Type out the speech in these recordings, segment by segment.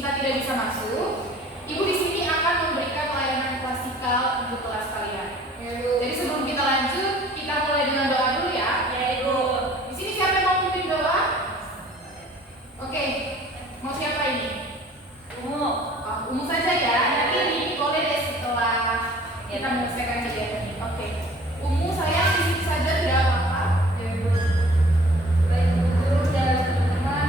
Sinta tidak bisa masuk, Ibu di sini akan memberikan pelayanan klasikal untuk kelas kalian. Jadi sebelum kita lanjut, kita mulai dengan doa dulu ya. Ya, Ibu. Di sini siapa yang mau memimpin doa? Oke, mau siapa ini? Umu. Umum saja ya. Nanti ini boleh deh setelah kita menyelesaikan kegiatan ini. Oke. Umum saya di sini saja tidak apa-apa. Ya, Ibu. Baik, Ibu Guru dan teman-teman,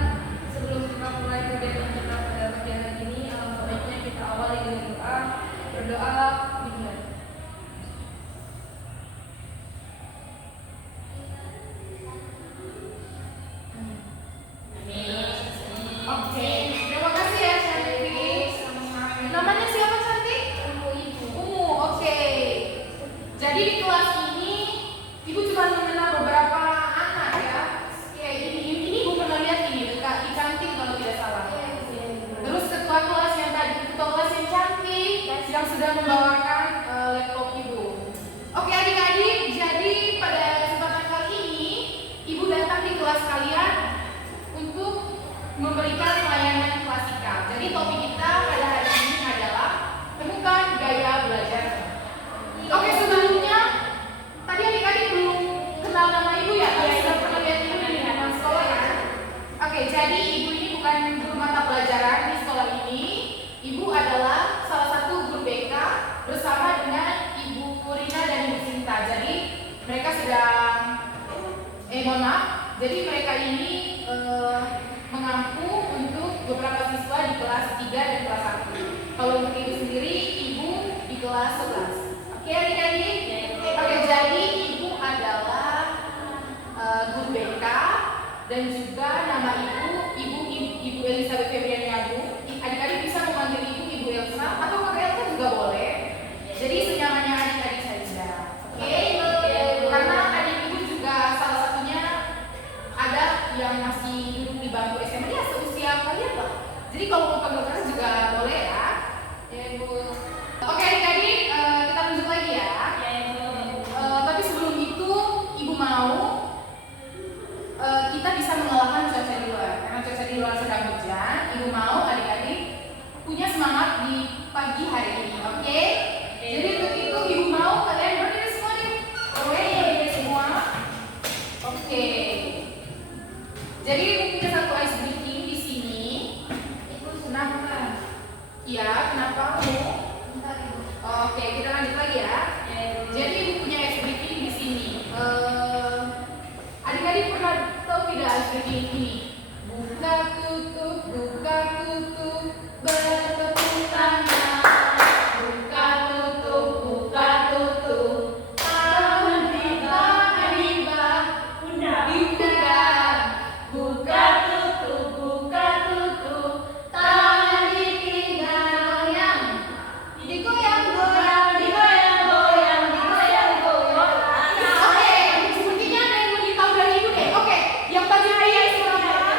sebelum kita mulai kegiatan kita pada pagi hari ini, alangkah baiknya kita awali dengan doa. Berdoa dimulai. Oke. Terima kasih ya Cantik. Namanya siapa Cantik? Umu. Oke. Jadi di kelas ini Ibu cuma mengenal beberapa anak ya. Ya ini Ibu pernah lihat ini dekat di Cantik kalau tidak salah. Terus ketua kelas yang tadi, ketua kelas yang cantik yang sudah membawakan laptop Ibu. Oke adik-adik, jadi pada kesempatan kali ini Ibu datang di kelas kalian untuk memberikan pelayanan klasikal. Jadi topik kita pada hari ini adalah temukan gaya belajar. Oke, sebelumnya tadi adik-adik belum kenal nama Ibu ya? Tapi sudah pernah lihat Ibu di halaman sekolah ya? Oke, jadi Ibu ini bukan guru mata pelajaran di sekolah ini. Ibu adalah salah satu guru BK bersama dengan Ibu Rina dan Ibu Sinta. Jadi mereka sedang mohon maaf. Jadi mereka ini mengampu untuk beberapa siswa di kelas 3 dan kelas 1. Kalau untuk Ibu sendiri, Ibu di kelas 11. Oke adik-adik? Oke, jadi Ibu adalah guru BK dan juga nama Ibu Elizabeth Febriani Abu. Adik-adik bisa memanggil Ibu Elsa atau Kak Elsa juga boleh. Jadi senyamannya adik-adik saja. Oke? Karena adik Ibu juga salah satunya ada yang masih duduk di bangku SMA ya seusia kalian lah. Jadi kalau mau panggil kakak juga boleh ya. Ya Ibu. Oke adik-adik, kita lanjut lagi ya. Ya, Ibu. Tapi sebelum itu Ibu mau kita bisa mengalahkan cuaca di luar. Karena cuaca di luar sedang hujan. Ibu mau adik-adik punya semangat di pagi hari ini. Oke? Jadi untuk itu Ibu mau kalian berdiri semua nih. Boleh berdiri semua. Oke. Jadi Ibu punya satu ice breaking di sini. Ibu kenapa? Iya, kenapa kamu? Oke, kita lanjut lagi ya. Jadi Ibu punya ice breaking di sini. Adik-adik pernah tahu tidak ice breaking ini? Buka tutup bertepuk tangan. Buka tutup tangan tiba. Buka tutup, tangan ditinggal goyang. Digoyang. Oke, sepertinya ada yang lebih tahu dari Ibu deh. Oke, yang baju pink siapa?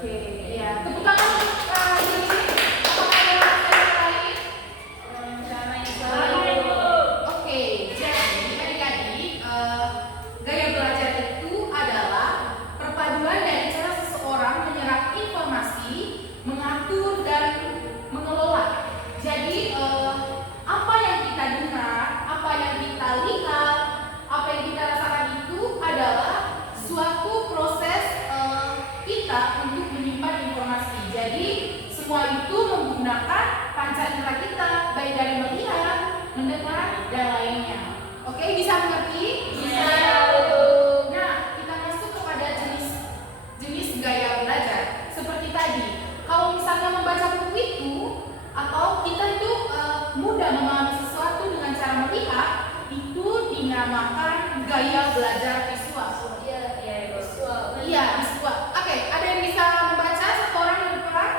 Oke, ya. Tepuk tangan untuk Juni. Apakah ada yang lain? Cara yang selalu. Oke, jadi adik-adik, gaya belajar itu adalah perpaduan dari cara seseorang menyerap informasi, mengatur dan mengelola. Jadi apa yang kita dengar, apa yang kita lihat, apa yang kita rasakan itu adalah suatu proses kita untuk menyimpan informasi. Jadi semua itu menggunakan panca indera kita, baik dari melihat, mendengar, dan lainnya. Oke, bisa mengerti? Bisa. Nah, kita masuk kepada jenis gaya belajar. Seperti tadi, kalau misalnya membaca buku itu, atau kita itu mudah memahami sesuatu dengan cara melihat, itu dinamakan gaya belajar visual. Iya, visual. Iya, visual. Oke, ada yang bisa membaca satu orang di depan?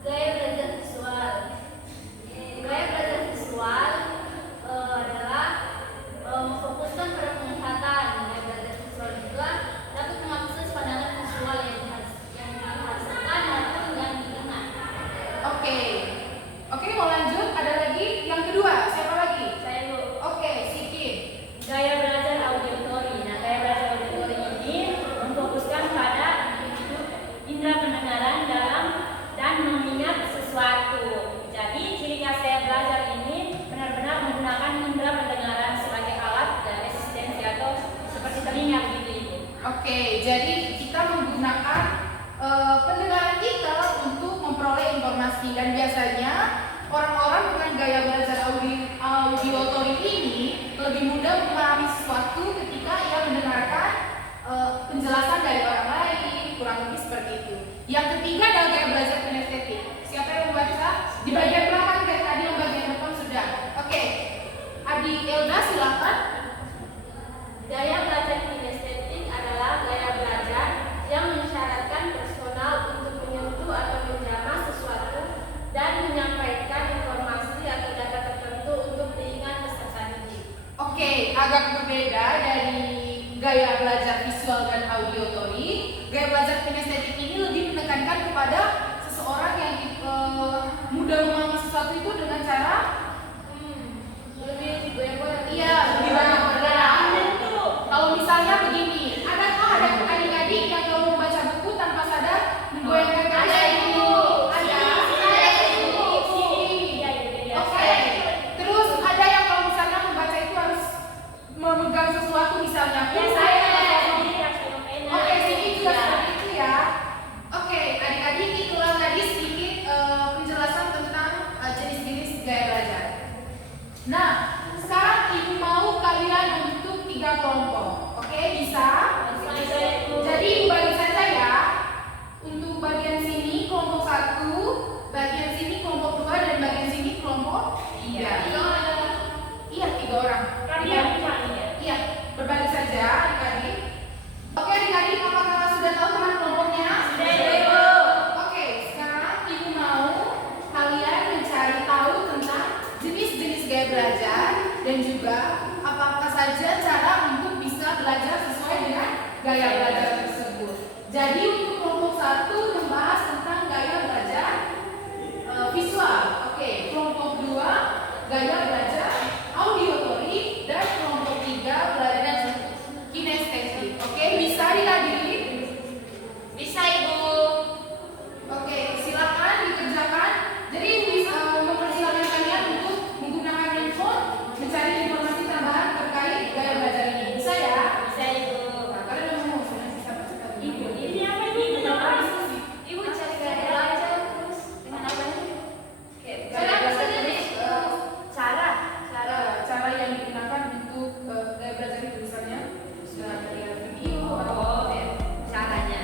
Gaya belajar visual. Gaya belajar visual adalah memfokuskan pada penglihatan. Gaya belajar visual juga dapat mengakses pandangan visual yang dihasilkan maupun yang didengar. Oke. Oke, mau lanjut? Ada lagi? Yang kedua, siapa lagi? Saya Bu. Oke, Siti. Gaya belajar auditori. Nah, gaya belajar auditori ini memfokuskan pada indera pendengaran dalam dan mengingat sesuatu. Jadi, ciri khas gaya belajar ini benar-benar menggunakan indera pendengaran sebagai alat dan resistensi atau seperti telinga begitu Ibu. Oke, jadi kita menggunakan pendengaran kita untuk memperoleh informasi, dan biasanya orang-orang dengan gaya belajar auditori ini lebih mudah memahami sesuatu ketika ia mendengarkan penjelasan dari orang lain, kurang lebih seperti itu. Yang ketiga adalah gaya belajar kinestetik. Siapa yang membaca? Di bagian belakang dari tadi, yang bagian depan sudah. Oke, Adik Elda silakan. Gaya belajar kinestetik adalah gaya belajar yang mensyaratkan personal untuk menyentuh atau menjamah sesuatu dan menyampaikan informasi atau data tertentu untuk diingat peserta didik. Oke, agak berbeda dari gaya belajar visual dan auditory. Gaya belajar kinestetik ini lebih menekankan kepada seseorang yang mudah memahami sesuatu itu dengan cara Lebih goyang-goyang. iya, lebih banyak bergerak. Kalau misalnya begini, adakah ada adik-adik yang kalau membaca buku tanpa sadar menggoyangkan kaki? Ada, Ibu. Ada. Iya, Oke. Terus ada yang kalau misalnya membaca itu harus memegang sesuatu, misalnya. Oke, sini juga seperti itu ya. Oke, adik-adik itulah tadi sedikit penjelasan tentang jenis-jenis gaya belajar. Nah, sekarang ibu mau kalian membentuk 3 kelompok. Oke, bisa? Jadi ibu bagi saja ya. Untuk bagian sini kelompok 1, bagian sini kelompok 2, dan bagian sini kelompok 3. Iya, 3 orang. Iya, berbagi saja adik-adik. Oke adik-adik, apakah sudah tahu teman kelompoknya? Oke, sekarang ibu mau kalian mencari tahu tentang jenis-jenis gaya belajar dan juga apakah saja cara untuk bisa belajar sesuai dengan gaya belajar tersebut. Jadi untuk kelompok 1 membahas tentang gaya belajar visual. Oke, kelompok 2 gaya belajar auditory, dan kelompok 3 belajar kinestetik. Oke, bisa dihadiri? Bisa Ibu. Oke, silakan dikerjakan. Jadi bisa mempersilakan kalian untuk menggunakan handphone mencari informasi tambahan terkait gaya belajar ini. Bisa ya? Bisa Ibu. Nah, kalian udah mau sudah bisa baca Ibu, ini apa ini? Ibu cari gaya belajar terus dengan apa ini? Cara apa saja nih? Cara Cara yang digunakan untuk gaya belajar itu misalnya sudah ada video atau caranya.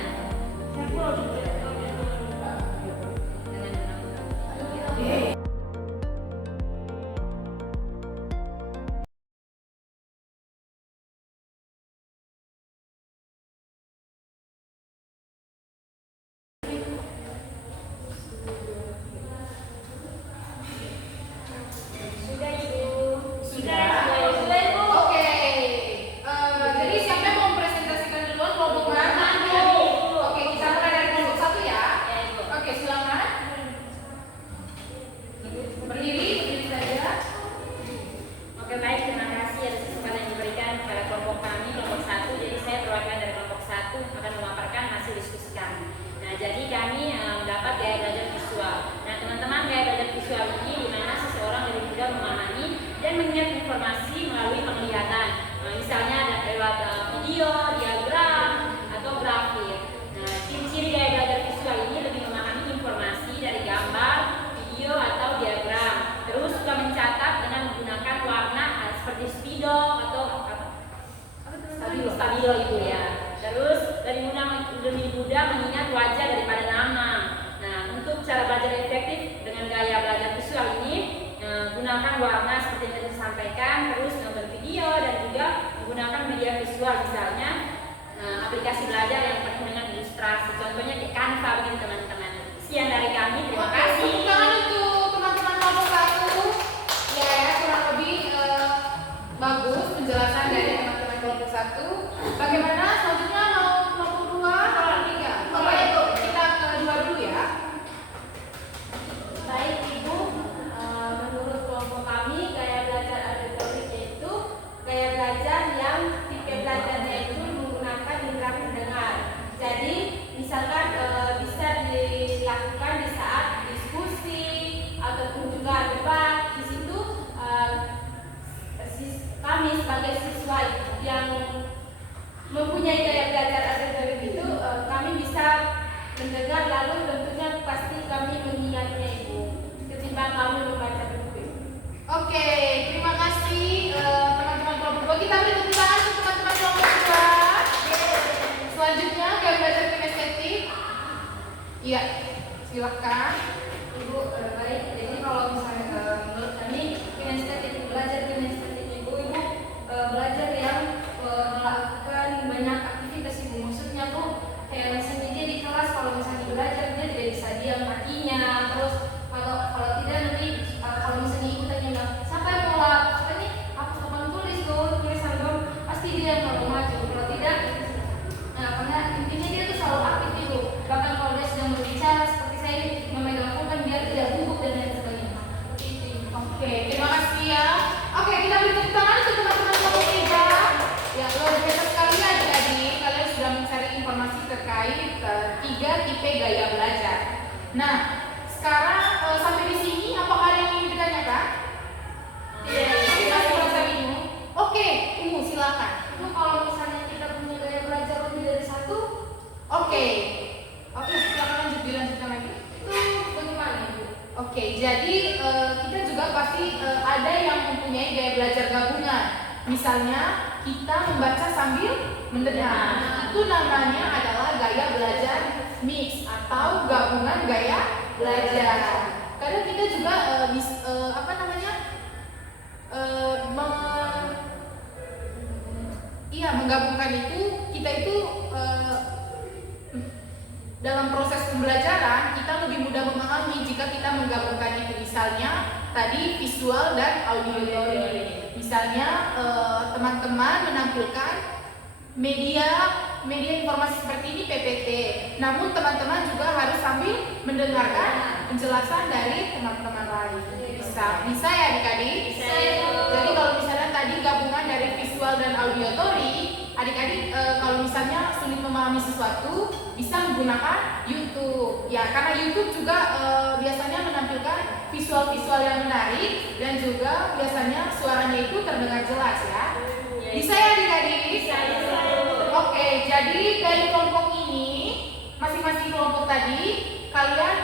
mudah mengingat wajah daripada nama. Nah, untuk cara belajar efektif dengan gaya belajar visual ini, gunakan warna seperti yang tadi disampaikan, terus nonton video dan juga menggunakan media visual, misalnya aplikasi belajar yang penuh dengan ilustrasi, contohnya di Canva begitu teman-teman. Sekian dari kami, terima kasih. Tepuk tangan untuk teman-teman kelompok 1. Ya, kurang lebih bagus penjelasan dari teman-teman kelompok 1. Bagaimana selanjutnya, mau kelompok 2 atau 3? Oke, kita ke 2 dulu ya. Baik Ibu, menurut kelompok kami gaya belajar auditorik yaitu gaya belajar yang tipe belajarnya itu menggunakan indera pendengar. Jadi misalkan bisa dilakukan di saat diskusi ataupun juga debat. Di situ kami sebagai siswa yang mempunyai gaya belajar auditorik itu kami bisa mendengar, lalu tentunya pasti kami mengingatnya Ibu ketimbang kami membaca buku. Oke, terima kasih teman-teman kelompok 2. Kita beri tepuk tangan untuk teman-teman kelompok 2. Selanjutnya gaya belajar kinestetik. Iya, silakan. Ibu, baik. Jadi kalau misalnya menurut kami kinestetik, belajar kinestetik Ibu belajar yang melakukan banyak aktivitas Ibu. Maksudnya tuh kayak misalnya dia di kelas kalau misalnya belajar dia tidak bisa diam kakinya, terus kalau tidak nanti kalau misalnya Ibu tanya siapa yang mau apa nih, aku papan tulis tuh tulisan dong, pasti dia yang mau maju. Kalau tidak, nah karena intinya dia tuh selalu aktif Ibu. Bahkan kalau dia sedang berbicara seperti saya memegang pulpen biar tidak gugup dan lain sebagainya. Seperti itu. Oke, terima kasih ya. Oke, kita beri tepuk tangan untuk teman-teman kelompok 3. Ya, luar biasa sekali adik-adik. Kalian sudah mencari informasi terkait 3 tipe gaya belajar. Nah, sekarang sampai di sini apakah ada yang ingin ditanyakan? Masih merasa bingung? Oke, Ungu silakan. Itu kalau misalnya kita punya gaya belajar lebih dari satu, Oke, silakan dilanjutkan lagi. itu bagaimana Ibu? Oke, jadi kita juga pasti ada yang mempunyai gaya belajar gabungan. Misalnya kita membaca sambil mendengar. Itu namanya adalah gaya belajar mix atau gabungan gaya belajar. Kadang kita juga menggabungkan itu, kita itu dalam proses pembelajaran kita lebih mudah memahami jika kita menggabungkan itu. Misalnya tadi visual dan auditory. Misalnya teman-teman menampilkan media informasi seperti ini PPT. Namun teman-teman juga harus sambil mendengarkan penjelasan dari teman-teman lain. Bisa ya adik-adik? Bisa ya. Jadi kalau misalnya tadi gabungan dari visual dan auditory, adik-adik kalau misalnya sulit memahami sesuatu bisa menggunakan YouTube. Ya, karena YouTube juga biasanya menampilkan visual-visual yang menarik dan juga biasanya suaranya itu terdengar jelas ya. Bisa ya adik-adik? Bisa. Oke, jadi dari kelompok ini, masing-masing kelompok tadi, kalian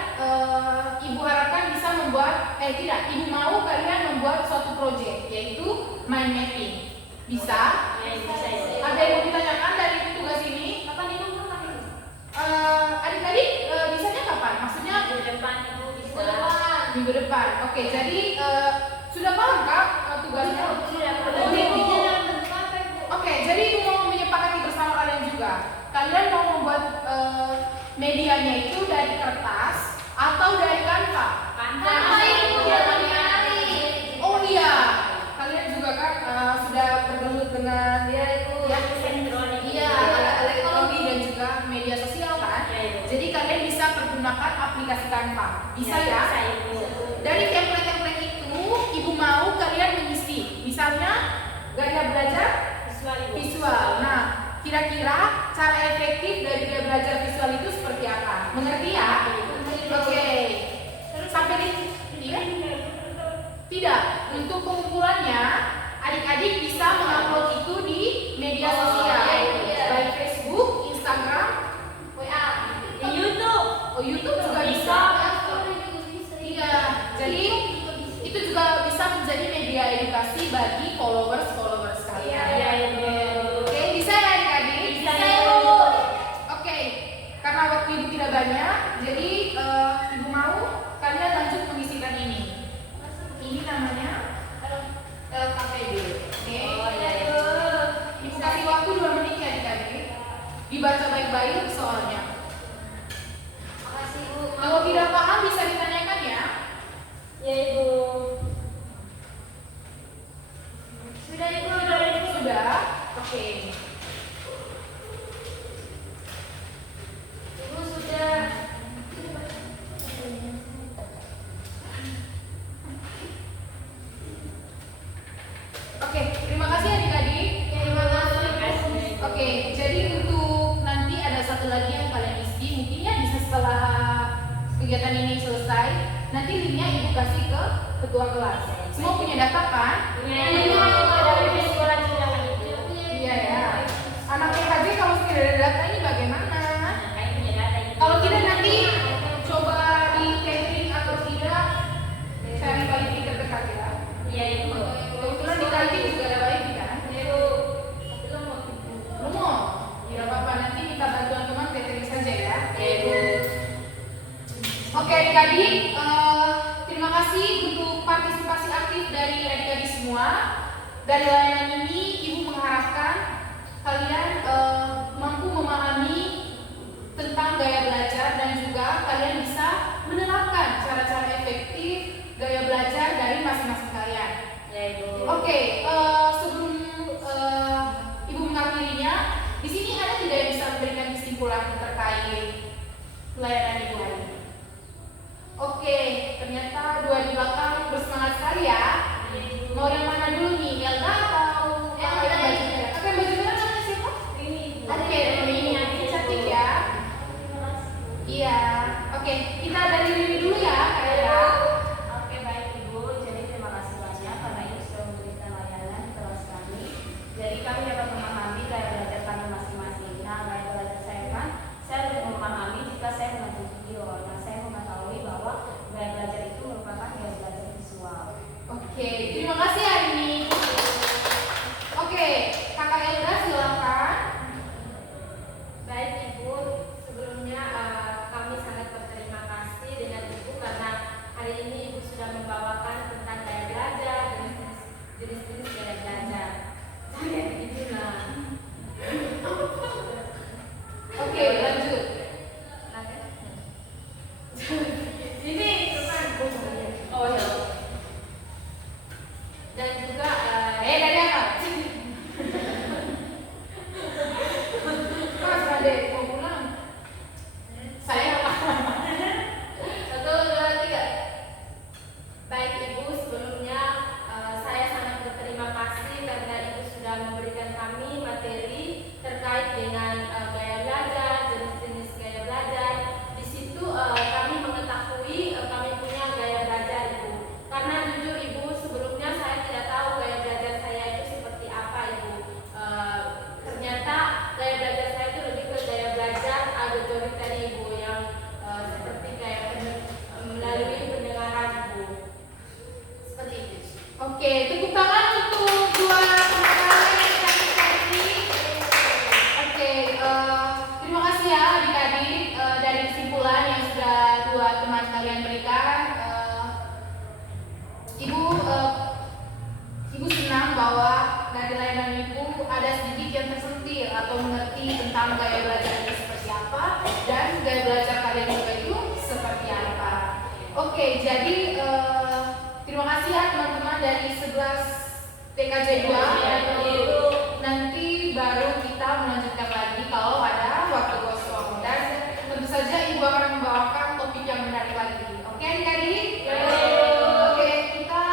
ibu harapkan bisa membuat, ibu mau kalian membuat suatu proyek, yaitu mind mapping. Bisa? Bisa. Ada yang mau ditanyakan dari tugas ini? Kapan Ibu pernah Ibu? Adik-adik bisanya kapan? Maksudnya Minggu depan Ibu bisa. minggu depan. Oke, jadi sudah paham kak tugasnya? Sudah. Oke, jadi ibu mau menyepakati bersama kalian juga. Kalian mau membuat medianya itu dari kertas atau dari Canva? Oh iya, kalian juga kan sudah bergelut dengan teknologi dan juga media sosial kan? Jadi kalian bisa pergunakan aplikasi Canva. Bisa ya? Dari template-template itu, ibu mau kalian mengisi. Misalnya gaya belajar visual. Nah, kira-kira cara efektif dari gaya belajar visual itu seperti apa? Mengerti ya? Oke. Sampai di iya? Tidak. Untuk pengumpulannya, adik-adik bisa mengupload itu di media sosial, baik Facebook, Instagram, WA, Di YouTube. oh YouTube juga bisa. Iya. Jadi itu juga bisa menjadi media edukasi bagi followers kalian. Iya, Ibu. Oke, bisa ya adik-adik? Bisa, Ibu. Oke, karena waktu ibu tidak banyak, jadi ibu mau kalian lanjut mengisikan ini. Ini namanya LKPD. Oke. Ibu kasih waktu 2 menit ya adik-adik. Dibaca baik-baik soalnya. Makasih Bu. Kalau tidak paham bisa ditanyakan ya. Ya Ibu. Sudah Ibu. Sudah? Oke. Ibu sudah. Oke, terima kasih adik-adik. Terima kasih. Oke, jadi untuk nanti ada satu lagi yang kalian isi, mungkin ya bisa setelah kegiatan ini selesai. Nanti linknya ibu kasih ke ketua kelas. Semua punya data kan? Dari sekolah juga kan itu. Iya ya. Anak PHJ kalau tidak ada data ini bagaimana? Kayak punya data itu. Kalau tidak nanti coba di catering atau tidak cari wifi terdekat ya. Iya Ibu. Kebetulan di kantin juga ada wifi kan? Ibu. Tapi lo mau Ibu. Lu mau? Tidak apa-apa, nanti minta bantuan teman catering saja ya. Ya Ibu. Oke adik-adik, terima kasih untuk partisipasi aktif dari adik-adik semua. Dari layanan ini, Ibu mengharapkan kalian mampu memahami tentang gaya belajar dan juga kalian bisa menerapkan cara-cara efektif gaya belajar dari masing-masing kalian. Ya Ibu. Oke, sebelum Ibu mengakhirinya, di sini ada tidak yang bisa memberikan kesimpulan terkait layanan Ibu hari ini? Oke, ternyata dua di belakang bersemangat sekali ya. Mau yang mana dulu nih, Elga atau yang baju merah? Oke, baju merah namanya siapa? Ini Ibu. Oke, ini cantik ya. Iya. Oke, kita dari Rini dulu ya, Kak Elga. Oke baik Ibu, jadi terima kasih banyak karena Ibu sudah memberikan layanan di kelas kami. Jadi kami dapat memahami gaya belajar kami masing-masing. Nah, gaya belajar saya kan, saya lebih memahami jika saya menonton video. Nah, saya mengetahui bahwa gaya belajar itu merupakan gaya belajar visual. Oke, terima kasih hari ini. Oke, Kakak Elga silakan. Baik Ibu, sebelumnya kami sangat berterima kasih dengan Ibu karena hari ini Ibu sudah membawakan tentang gaya belajar dan jenis-jenis gaya belajar. Saya itu lah. Oke, lanjut. Ini Oh ya. Dan juga dari apa? Mas Ade, mau pulang? Saya satu dua tiga. Baik Ibu, sebelumnya saya sangat berterima kasih karena Ibu sudah memberikan kami materi terkait dengan gaya belajar, jenis-jenis gaya belajar. Di situ kami mengetahui kami punya gaya belajar Ibu. Karena jujur Ibu, sebelumnya saya tidak tahu gaya belajar saya itu seperti apa Ibu. Ternyata gaya belajar saya itu lebih ke gaya belajar auditorik tadi Ibu yang seperti kayak melalui pendengaran Ibu. Seperti itu. Oke, tepuk tangan untuk dua teman-teman yang cantik-cantik. Oke, terima kasih ya adik-adik dari kesimpulan yang sudah dua teman kalian berikan. Ibu senang bahwa dari layanan Ibu ada sedikit yang tersentil atau mengerti tentang gaya belajar itu seperti apa dan gaya belajar kalian juga itu seperti apa. Oke, jadi terima kasih ya teman-teman dari 11 TKJ 2. Nanti baru kita melanjutkan lagi kalau ada waktu kosong dan tentu saja Ibu akan membawakan topik yang menarik lagi. Oke adik-adik? Oke, kita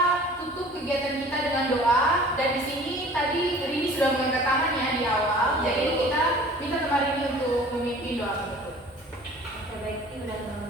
tutup kegiatan kita dengan doa dan di sini tadi Rini sudah mengangkat tangan ya di awal. Jadi kita minta teman Rini untuk memimpin doa berikut. Oke baik Ibu dan teman-teman.